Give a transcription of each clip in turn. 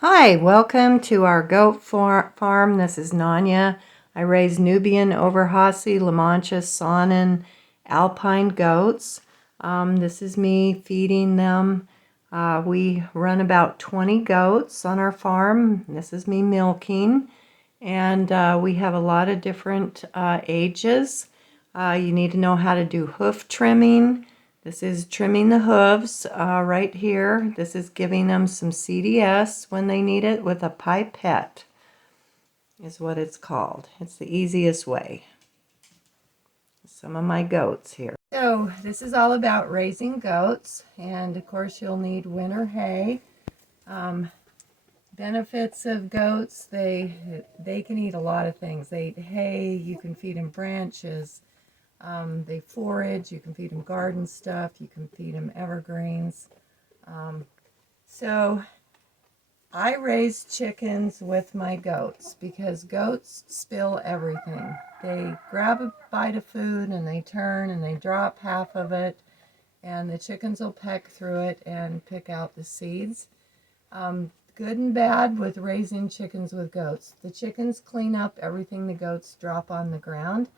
Hi, welcome to our goat farm. This is Nanya. I raise Nubian, Overhassi, La Mancha, Saanen, Alpine goats. This is me feeding them. We run about 20 goats on our farm. This is me milking. And we have a lot of different ages. You need to know how to do hoof trimming. This is trimming the hooves right here. This is giving them some CDS when they need it with a pipette is what it's called. It's the easiest way. Some of my goats here. So this is all about raising goats, and of course you'll need winter hay. Benefits of goats, they can eat a lot of things. They eat hay, you can feed them branches. They forage, you can feed them garden stuff, you can feed them evergreens. So I raise chickens with my goats because goats spill everything. They grab a bite of food and they turn and they drop half of it, and the chickens will peck through it and pick out the seeds. Good and bad with raising chickens with goats. The chickens clean up everything the goats drop on the ground,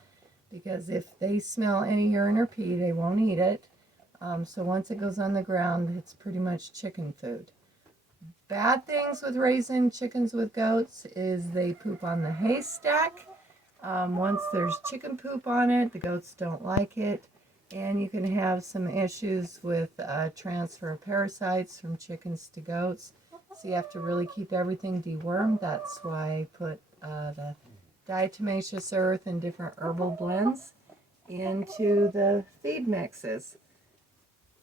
because if they smell any urine or pee, they won't eat it. So once it goes on the ground, it's pretty much chicken food. Bad things with raising chickens with goats is they poop on the haystack. Once there's chicken poop on it, the goats don't like it. And you can have some issues with transfer of parasites from chickens to goats. So you have to really keep everything dewormed. That's why I put the diatomaceous earth and different herbal blends into the feed mixes.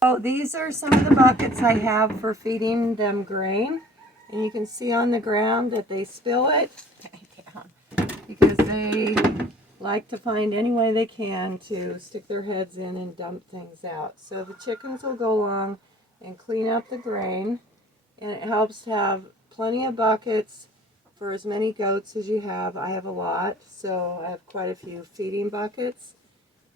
So these are some of the buckets I have for feeding them grain. And you can see on the ground that they spill it because they like to find any way they can to stick their heads in and dump things out. So the chickens will go along and clean up the grain, and it helps to have plenty of buckets for as many goats as you have. I have a lot, so I have quite a few feeding buckets.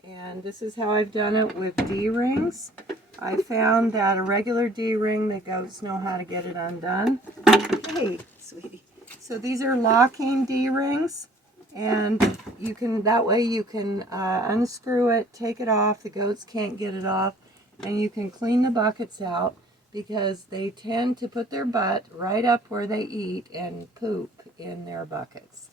And this is how I've done it with D-rings. I found that a regular D-ring, the goats know how to get it undone. Hey, sweetie. So these are locking D-rings, and you can, that way you can unscrew it, take it off. The goats can't get it off, and you can clean the buckets out, because they tend to put their butt right up where they eat and poop in their buckets.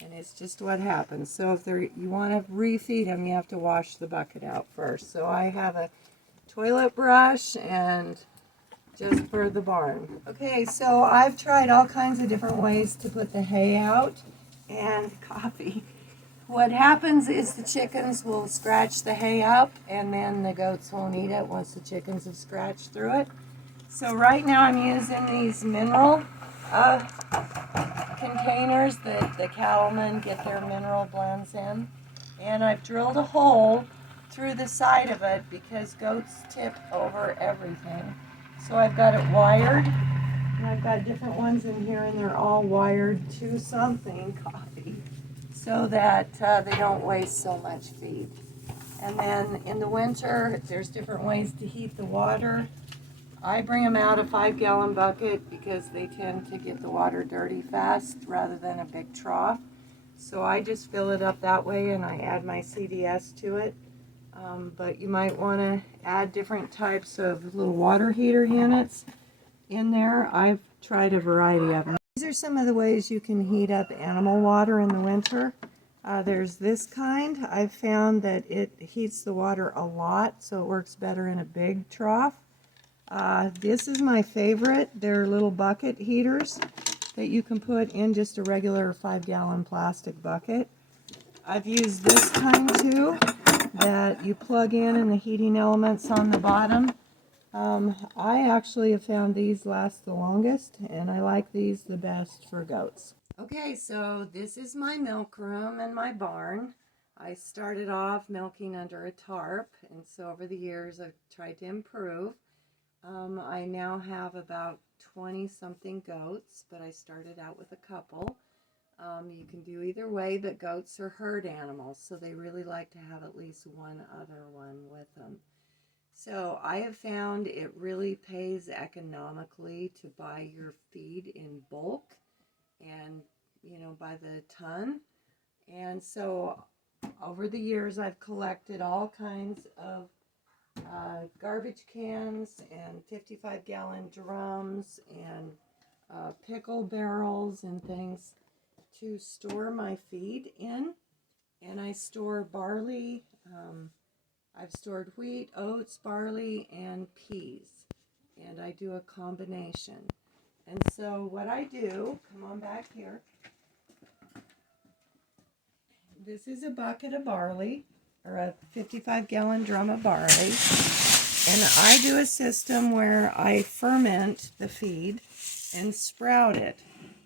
And it's just what happens. So if you want to refeed them, you have to wash the bucket out first. So I have a toilet brush and just for the barn. Okay, so I've tried all kinds of different ways to put the hay out and coffee. What happens is the chickens will scratch the hay up, and then the goats won't eat it once the chickens have scratched through it. So right now I'm using these mineral containers that the cattlemen get their mineral blends in. And I've drilled a hole through the side of it because goats tip over everything. So I've got it wired, and I've got different ones in here, and they're all wired to something, coffee, so that they don't waste so much feed. And then in the winter, there's different ways to heat the water. I bring them out a 5-gallon bucket because they tend to get the water dirty fast rather than a big trough. So I just fill it up that way, and I add my CDS to it. But you might want to add different types of little water heater units in there. I've tried a variety of them. These are some of the ways you can heat up animal water in the winter. There's this kind. I've found that it heats the water a lot, so it works better in a big trough. This is my favorite. They're little bucket heaters that you can put in just a regular 5-gallon plastic bucket. I've used this kind too, that you plug in and the heating elements on the bottom. I actually have found these last the longest, and I like these the best for goats. Okay, so this is my milk room and my barn. I started off milking under a tarp, and so over the years I've tried to improve. I now have about 20-something goats, but I started out with a couple. You can do either way, but goats are herd animals, so they really like to have at least one other one with them. So I have found it really pays economically to buy your feed in bulk and, by the ton. And so over the years, I've collected all kinds of garbage cans and 55-gallon drums and pickle barrels and things to store my feed in. And I store barley. I've stored wheat, oats, barley, and peas. And I do a combination. And so what I do, come on back here. This is a bucket of barley, or a 55-gallon drum of barley. And I do a system where I ferment the feed and sprout it.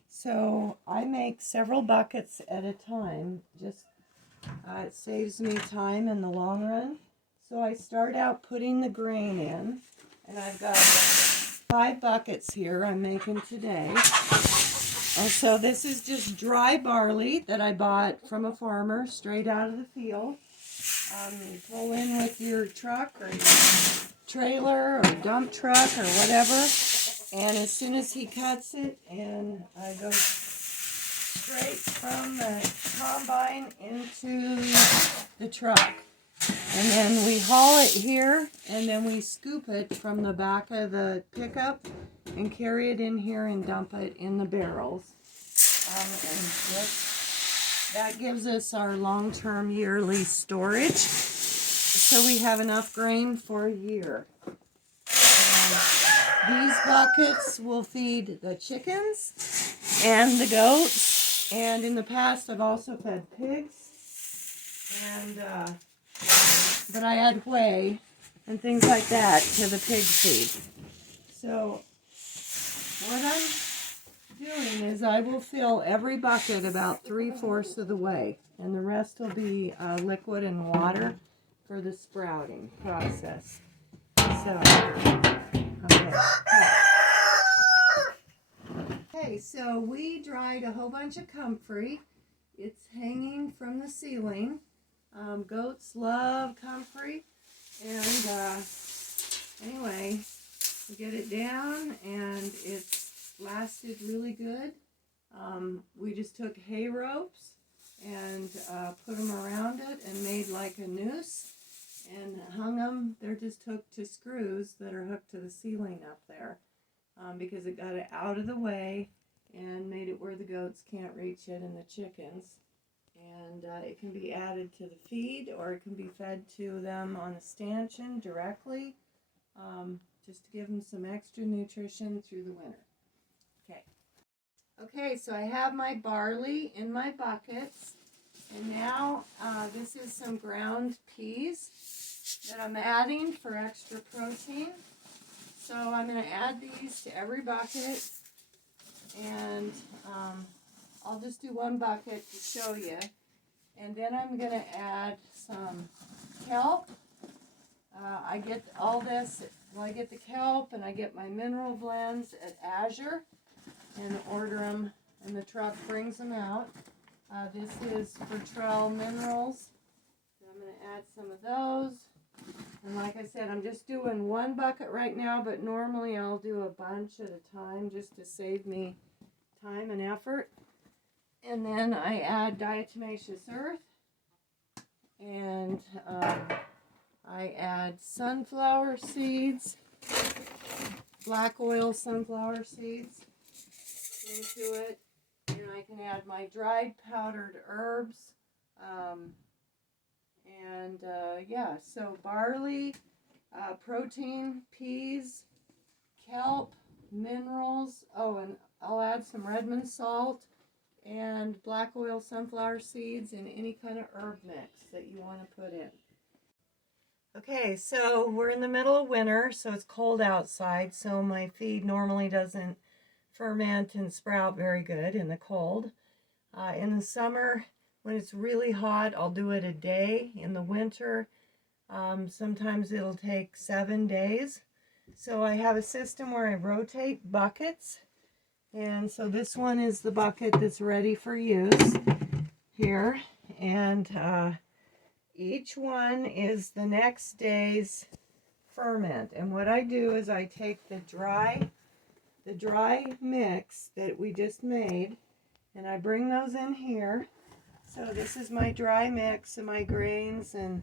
So I make several buckets at a time. Just it saves me time in the long run. So I start out putting the grain in, and I've got 5 buckets here I'm making today. And so this is just dry barley that I bought from a farmer straight out of the field. You pull in with your truck or your trailer or dump truck or whatever, and as soon as he cuts it, and I go straight from the combine into the truck. And then we haul it here, and then we scoop it from the back of the pickup and carry it in here and dump it in the barrels. And that gives us our long-term yearly storage, so we have enough grain for a year. These buckets will feed the chickens and the goats, and in the past I've also fed pigs, and but I add whey and things like that to the pig feed. So what I'm doing is I will fill every bucket about 3/4 of the way, and the rest will be liquid and water for the sprouting process. So, okay, so we dried a whole bunch of comfrey. It's hanging from the ceiling. Goats love comfrey, and anyway, we get it down, and it's lasted really good. We just took hay ropes and put them around it and made like a noose and hung them. They're just hooked to screws that are hooked to the ceiling up there, because it got it out of the way and made it where the goats can't reach it and the chickens. And it can be added to the feed, or it can be fed to them on a stanchion directly, just to give them some extra nutrition through the winter. Okay, so I have my barley in my buckets, and now this is some ground peas that I'm adding for extra protein. So I'm going to add these to every bucket, and I'll just do one bucket to show you. And then I'm going to add some kelp. I get all this, I get the kelp and I get my mineral blends at Azure and order them, and the truck brings them out. This is for Trail Minerals. I'm going to add some of those. And like I said, I'm just doing one bucket right now, but normally I'll do a bunch at a time just to save me time and effort. And then I add diatomaceous earth, and I add sunflower seeds, black oil sunflower seeds into it, and I can add my dried powdered herbs, and yeah, so barley, protein, peas, kelp, minerals, oh, and I'll add some Redmond salt and black oil sunflower seeds and any kind of herb mix that you want to put in. Okay, so we're in the middle of winter, so it's cold outside, so my feed normally doesn't ferment and sprout very good in the cold. In the summer, when it's really hot, I'll do it a day. In the winter, sometimes it'll take 7 days. So I have a system where I rotate buckets. And so this one is the bucket that's ready for use here. And each one is the next day's ferment. And what I do is I take the dry mix that we just made, and I bring those in here. So this is my dry mix of my grains and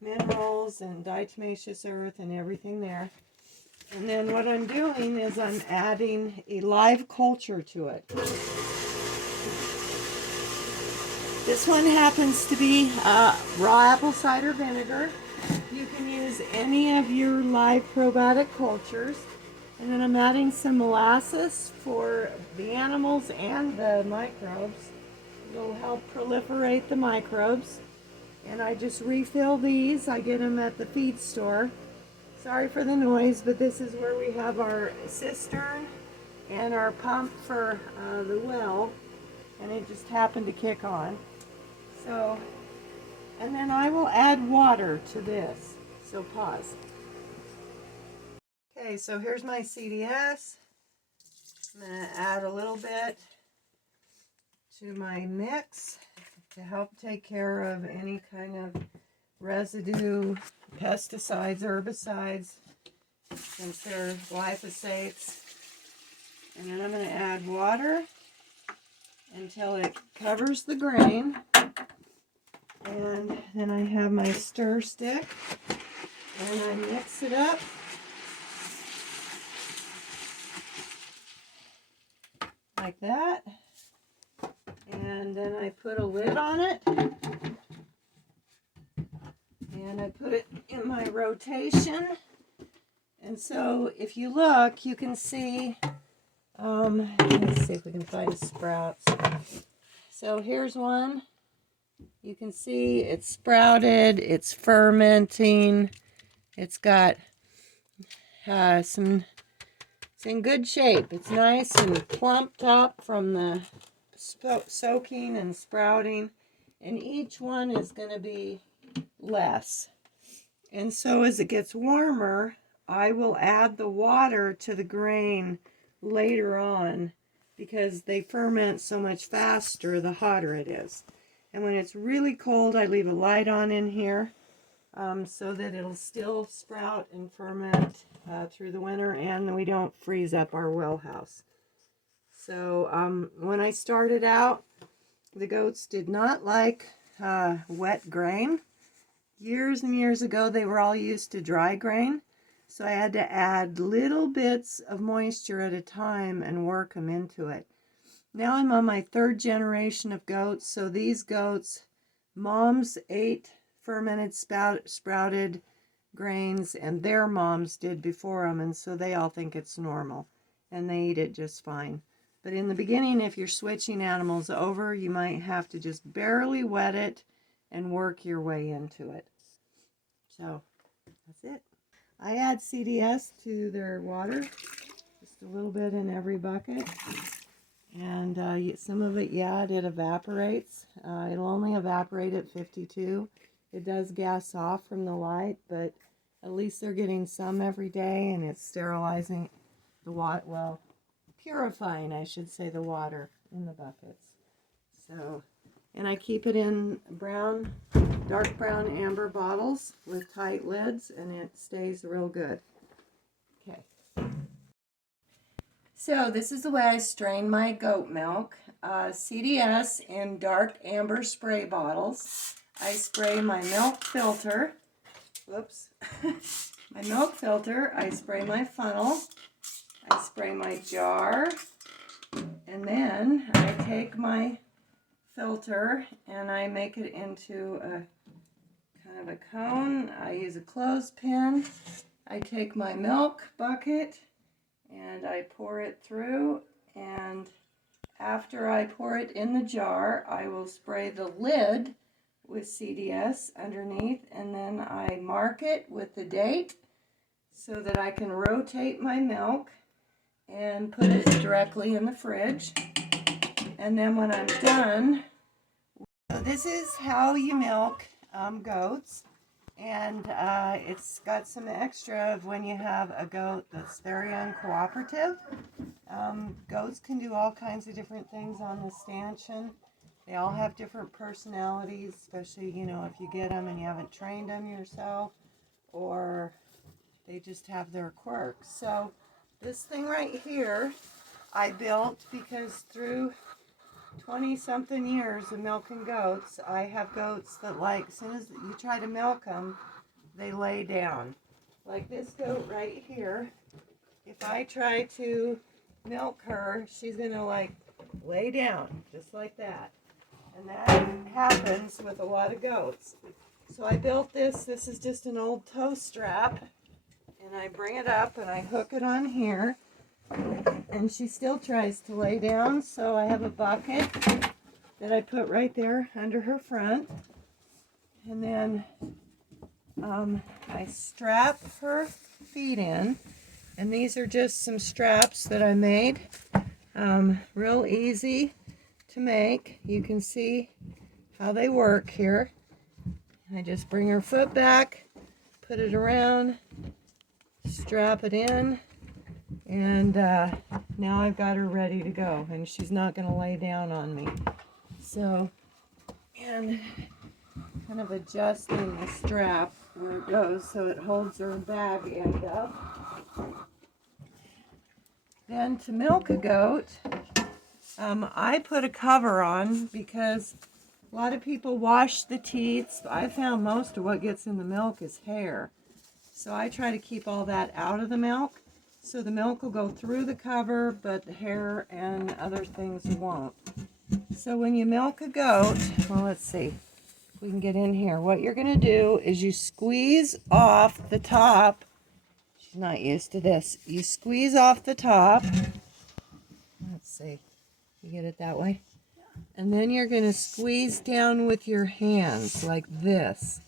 minerals and diatomaceous earth and everything there. And then what I'm doing is I'm adding a live culture to it. This one happens to be raw apple cider vinegar. You can use any of your live probiotic cultures. And then I'm adding some molasses for the animals and the microbes. It'll help proliferate the microbes. And I just refill these. I get them at the feed store. Sorry for the noise, but this is where we have our cistern and our pump for the well. And it just happened to kick on. So, and then I will add water to this. So pause. Okay, so here's my CDS. I'm going to add a little bit to my mix to help take care of any kind of residue, pesticides, herbicides, since they're glyphosates. And then I'm going to add water until it covers the grain. And then I have my stir stick, and I mix it up. Like that. And then I put a lid on it. And I put it in my rotation. And so if you look, you can see, let's see if we can find sprouts. So here's one. You can see it's sprouted, it's fermenting, it's got it's in good shape. It's nice and plumped up from the soaking and sprouting, and each one is going to be less. And so as it gets warmer, I will add the water to the grain later on because they ferment so much faster the hotter it is. And when it's really cold, I leave a light on in here so that it'll still sprout and ferment through the winter, and we don't freeze up our well house. So when I started out, the goats did not like wet grain. Years and years ago, they were all used to dry grain. So I had to add little bits of moisture at a time and work them into it. Now I'm on my third generation of goats. So these goats, moms ate fermented sprouted grains, and their moms did before them. And so they all think it's normal, and they eat it just fine. But in the beginning, if you're switching animals over, you might have to just barely wet it and work your way into it. So that's it. I add CDS to their water, just a little bit in every bucket. And some of it, it evaporates. It'll only evaporate at 52. It does gas off from the light, but at least they're getting some every day, and it's sterilizing the water, well, purifying, I should say, the water in the buckets. So, and I keep it in dark brown amber bottles with tight lids, and it stays real good. Okay. So this is the way I strain my goat milk. CDS in dark amber spray bottles. I spray my milk filter. Whoops. My milk filter. I spray my funnel. I spray my jar. And then I take my filter and I make it into a kind of a cone. I use a clothespin. I take my milk bucket and I pour it through, and after I pour it in the jar, I will spray the lid with CDS underneath, and then I mark it with the date so that I can rotate my milk and put it directly in the fridge. And then when I'm done, so this is how you milk goats. And it's got some extra of when you have a goat that's very uncooperative. Goats can do all kinds of different things on the stanchion. They all have different personalities, especially, if you get them and you haven't trained them yourself, or They just have their quirks. So this thing right here I built because through 20-something years of milking goats, I have goats that, like, as soon as you try to milk them, they lay down. Like this goat right here, if I try to milk her, she's gonna like lay down, just like that. And that happens with a lot of goats. So I built this. This is just an old tow strap. And I bring it up and I hook it on here. And she still tries to lay down. So I have a bucket that I put right there under her front. And then I strap her feet in. And these are just some straps that I made. Real easy to make. You can see how they work here. I just bring her foot back, put it around, strap it in, and now I've got her ready to go, and she's not going to lay down on me. So, and kind of adjusting the strap where it goes so it holds her bag end up. Then to milk a goat, I put a cover on because a lot of people wash the teats. I found most of what gets in the milk is hair. So I try to keep all that out of the milk. So the milk will go through the cover, but the hair and other things won't. So when you milk a goat, well, let's see if we can get in here. What you're going to do is you squeeze off the top. She's not used to this. You squeeze off the top. Let's see. You get it that way? And then you're going to squeeze down with your hands like this.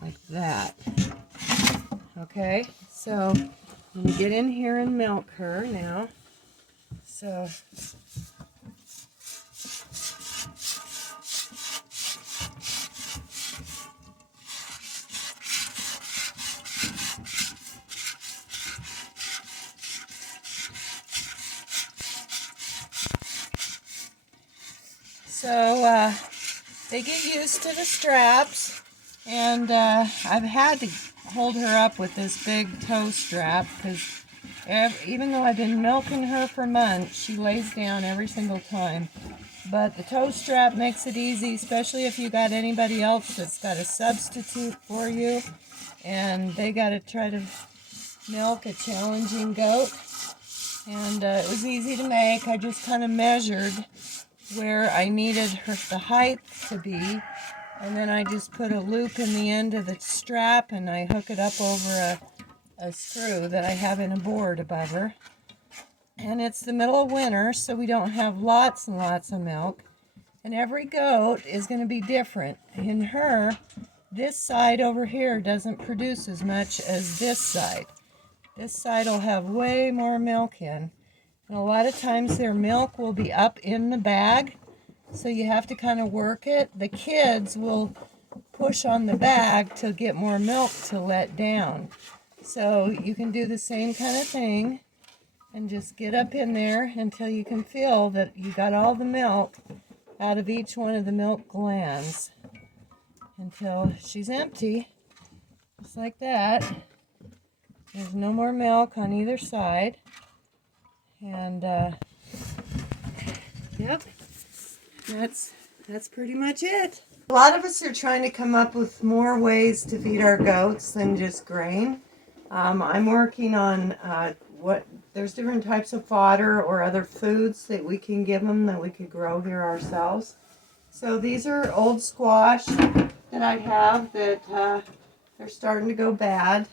Like that. Okay, so I'm going to get in here and milk her now. So they get used to the straps, and I've had to hold her up with this big tow strap because even though I've been milking her for months, she lays down every single time. But the tow strap makes it easy, especially if you got anybody else that's got a substitute for you and they got to try to milk a challenging goat. And it was easy to make. I just kind of measured where I needed the height to be, and then I just put a loop in the end of the strap and I hook it up over a screw that I have in a board above her. And it's the middle of winter, so we don't have lots and lots of milk, and every goat is going to be different. In her, this side over here doesn't produce as much as this side. This side will have way more milk in. And a lot of times their milk will be up in the bag, so you have to kind of work it. The kids will push on the bag to get more milk to let down. So you can do the same kind of thing and just get up in there until you can feel that you got all the milk out of each one of the milk glands until she's empty, just like that. There's no more milk on either side. And yep, that's pretty much it. A lot of us are trying to come up with more ways to feed our goats than just grain. I'm working on there's different types of fodder or other foods that we can give them that we could grow here ourselves. So these are old squash that I have that they're starting to go bad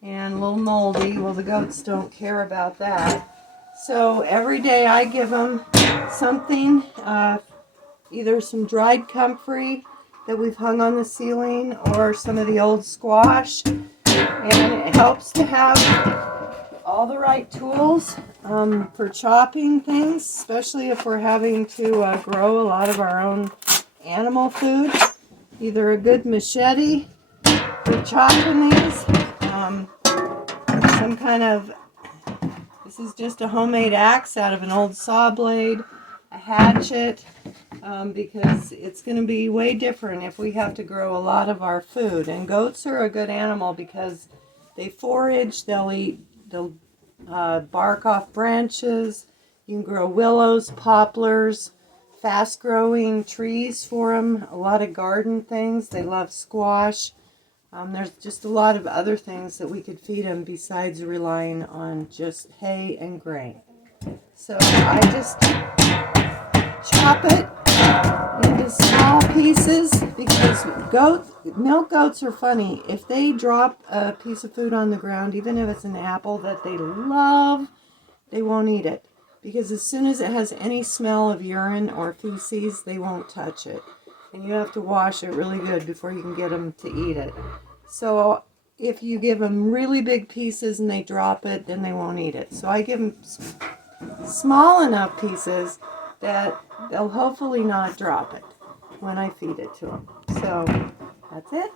and a little moldy. Well, the goats don't care about that. So every day I give them something, either some dried comfrey that we've hung on the ceiling or some of the old squash. And it helps to have all the right tools for chopping things, especially if we're having to grow a lot of our own animal food. Either a good machete for chopping these, some kind of, this is just a homemade axe out of an old saw blade, a hatchet, because it's going to be way different if we have to grow a lot of our food. And goats are a good animal because they forage, they'll bark off branches. You can grow willows, poplars, fast-growing trees for them, a lot of garden things. They love squash. There's just a lot of other things that we could feed them besides relying on just hay and grain. So I just chop it into small pieces because milk goats are funny. If they drop a piece of food on the ground, even if it's an apple that they love, they won't eat it. Because as soon as it has any smell of urine or feces, they won't touch it. And you have to wash it really good before you can get them to eat it. So if you give them really big pieces and they drop it, then they won't eat it. So I give them small enough pieces that they'll hopefully not drop it when I feed it to them. So that's it.